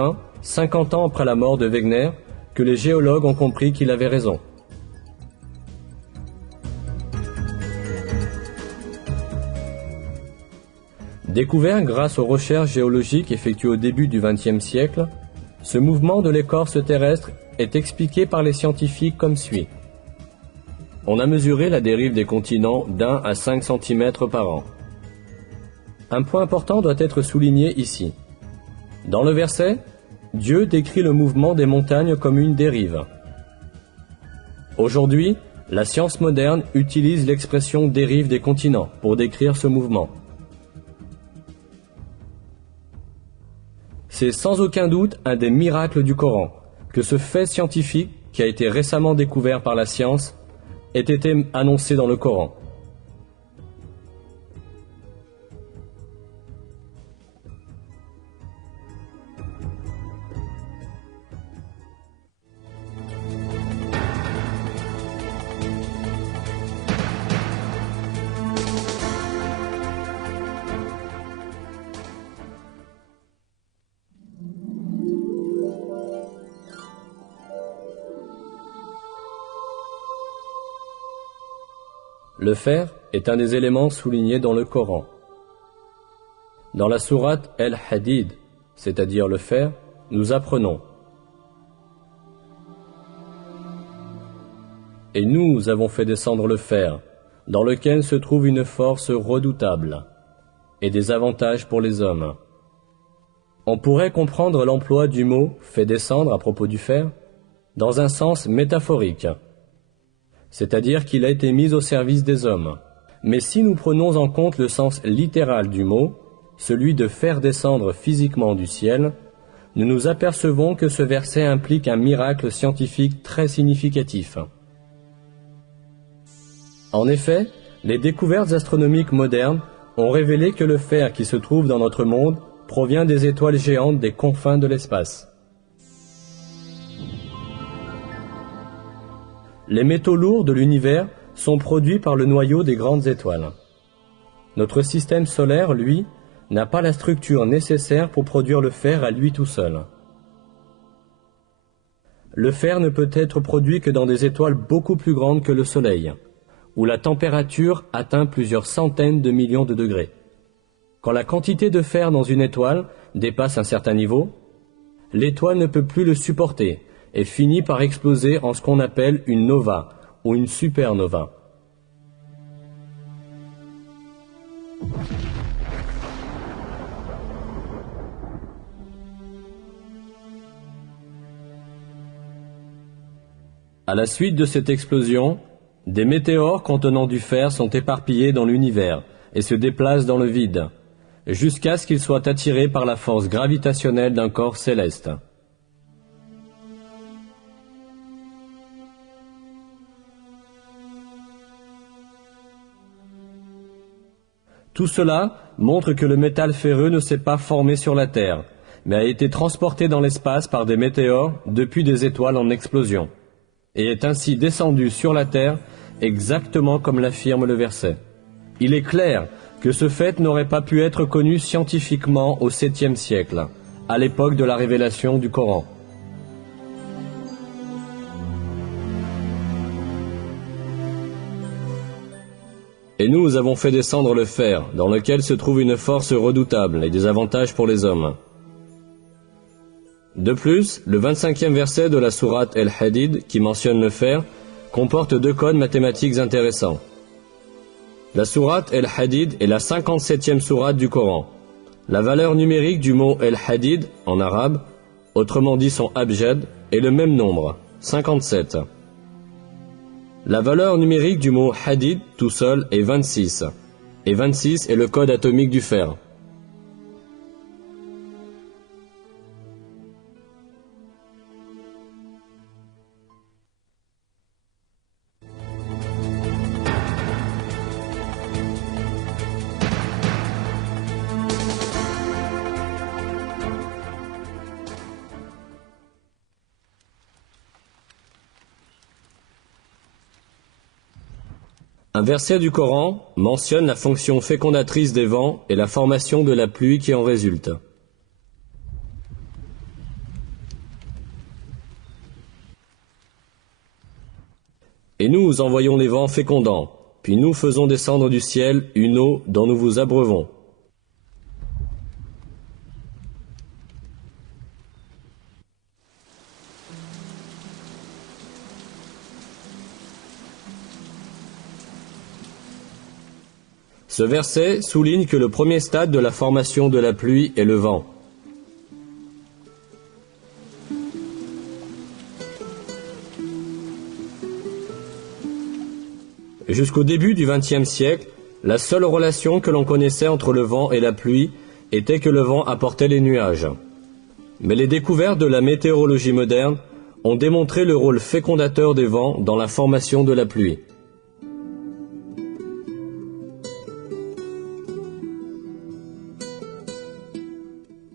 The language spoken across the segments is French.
1981, 50 ans après la mort de Wegener, que les géologues ont compris qu'il avait raison. Découvert grâce aux recherches géologiques effectuées au début du XXe siècle, ce mouvement de l'écorce terrestre est expliqué par les scientifiques comme suit. On a mesuré la dérive des continents d'1 à 5 cm par an. Un point important doit être souligné ici. Dans le verset, Dieu décrit le mouvement des montagnes comme une dérive. Aujourd'hui, la science moderne utilise l'expression dérive des continents pour décrire ce mouvement. C'est sans aucun doute un des miracles du Coran que ce fait scientifique, qui a été récemment découvert par la science, ait été annoncé dans le Coran. Le fer est un des éléments soulignés dans le Coran. Dans la sourate El-Hadid, c'est-à-dire le fer, nous apprenons: Et nous avons fait descendre le fer, dans lequel se trouve une force redoutable, et des avantages pour les hommes. On pourrait comprendre l'emploi du mot « fait descendre » à propos du fer dans un sens métaphorique, c'est-à-dire qu'il a été mis au service des hommes. Mais si nous prenons en compte le sens littéral du mot, celui de faire descendre physiquement du ciel, nous nous apercevons que ce verset implique un miracle scientifique très significatif. En effet, les découvertes astronomiques modernes ont révélé que le fer qui se trouve dans notre monde provient des étoiles géantes des confins de l'espace. Les métaux lourds de l'univers sont produits par le noyau des grandes étoiles. Notre système solaire, lui, n'a pas la structure nécessaire pour produire le fer à lui tout seul. Le fer ne peut être produit que dans des étoiles beaucoup plus grandes que le Soleil, où la température atteint plusieurs centaines de millions de degrés. Quand la quantité de fer dans une étoile dépasse un certain niveau, l'étoile ne peut plus le supporter et finit par exploser en ce qu'on appelle une nova ou une supernova. À la suite de cette explosion, des météores contenant du fer sont éparpillés dans l'univers et se déplacent dans le vide, jusqu'à ce qu'ils soient attirés par la force gravitationnelle d'un corps céleste. Tout cela montre que le métal ferreux ne s'est pas formé sur la Terre, mais a été transporté dans l'espace par des météores depuis des étoiles en explosion, et est ainsi descendu sur la Terre exactement comme l'affirme le verset. Il est clair que ce fait n'aurait pas pu être connu scientifiquement au 7e siècle, à l'époque de la révélation du Coran. Et nous avons fait descendre le fer, dans lequel se trouve une force redoutable et des avantages pour les hommes. De plus, le 25e verset de la sourate El-Hadid, qui mentionne le fer, comporte deux codes mathématiques intéressants. La sourate El-Hadid est la 57e sourate du Coran. La valeur numérique du mot El-Hadid, en arabe, autrement dit son abjad, est le même nombre, 57. La valeur numérique du mot hadid tout seul est 26, et 26 est le code atomique du fer. Un verset du Coran mentionne la fonction fécondatrice des vents et la formation de la pluie qui en résulte. Et nous envoyons les vents fécondants, puis nous faisons descendre du ciel une eau dont nous vous abreuvons. Ce verset souligne que le premier stade de la formation de la pluie est le vent. Jusqu'au début du XXe siècle, la seule relation que l'on connaissait entre le vent et la pluie était que le vent apportait les nuages. Mais les découvertes de la météorologie moderne ont démontré le rôle fécondateur des vents dans la formation de la pluie.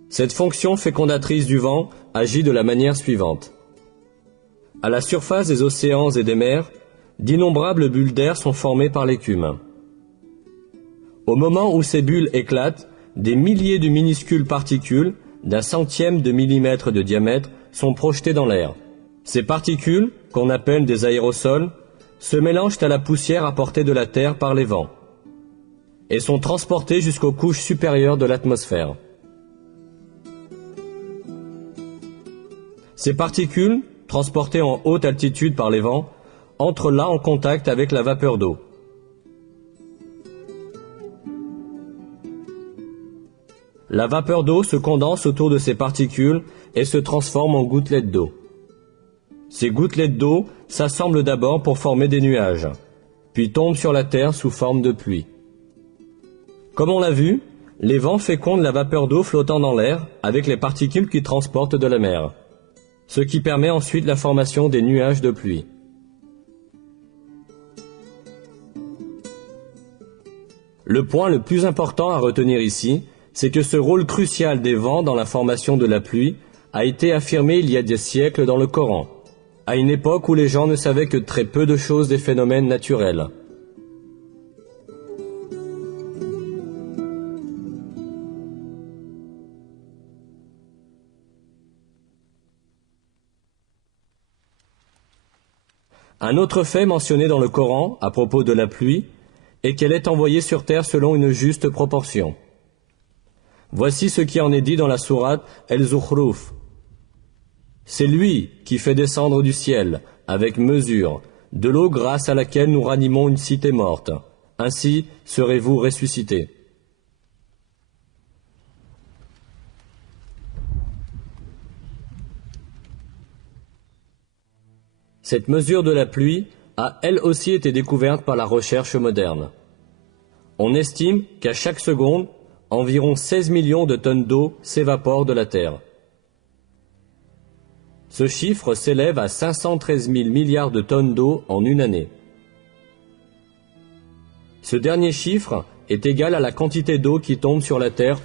Cette fonction fécondatrice du vent agit de la manière suivante. À la surface des océans et des mers, d'innombrables bulles d'air sont formées par l'écume. Au moment où ces bulles éclatent, des milliers de minuscules particules, d'un centième de millimètre de diamètre, sont projetées dans l'air. Ces particules, qu'on appelle des aérosols, se mélangent à la poussière apportée de la Terre par les vents et sont transportées jusqu'aux couches supérieures de l'atmosphère. Ces particules, transportées en haute altitude par les vents, entrent là en contact avec la vapeur d'eau. La vapeur d'eau se condense autour de ces particules et se transforme en gouttelettes d'eau. Ces gouttelettes d'eau s'assemblent d'abord pour former des nuages, puis tombent sur la terre sous forme de pluie. Comme on l'a vu, les vents fécondent la vapeur d'eau flottant dans l'air avec les particules qu'ils transportent de la mer, ce qui permet ensuite la formation des nuages de pluie. Le point le plus important à retenir ici, c'est que ce rôle crucial des vents dans la formation de la pluie a été affirmé il y a des siècles dans le Coran, à une époque où les gens ne savaient que très peu de choses des phénomènes naturels. Un autre fait mentionné dans le Coran à propos de la pluie est qu'elle est envoyée sur terre selon une juste proportion. Voici ce qui en est dit dans la sourate El-Zukhruf. C'est lui qui fait descendre du ciel, avec mesure, de l'eau grâce à laquelle nous ranimons une cité morte. Ainsi serez-vous ressuscités. Cette mesure de la pluie a elle aussi été découverte par la recherche moderne. On estime qu'à chaque seconde, environ 16 millions de tonnes d'eau s'évaporent de la Terre. Ce chiffre s'élève à 513 000 milliards de tonnes d'eau en une année. Ce dernier chiffre est égal à la quantité d'eau qui tombe sur la Terre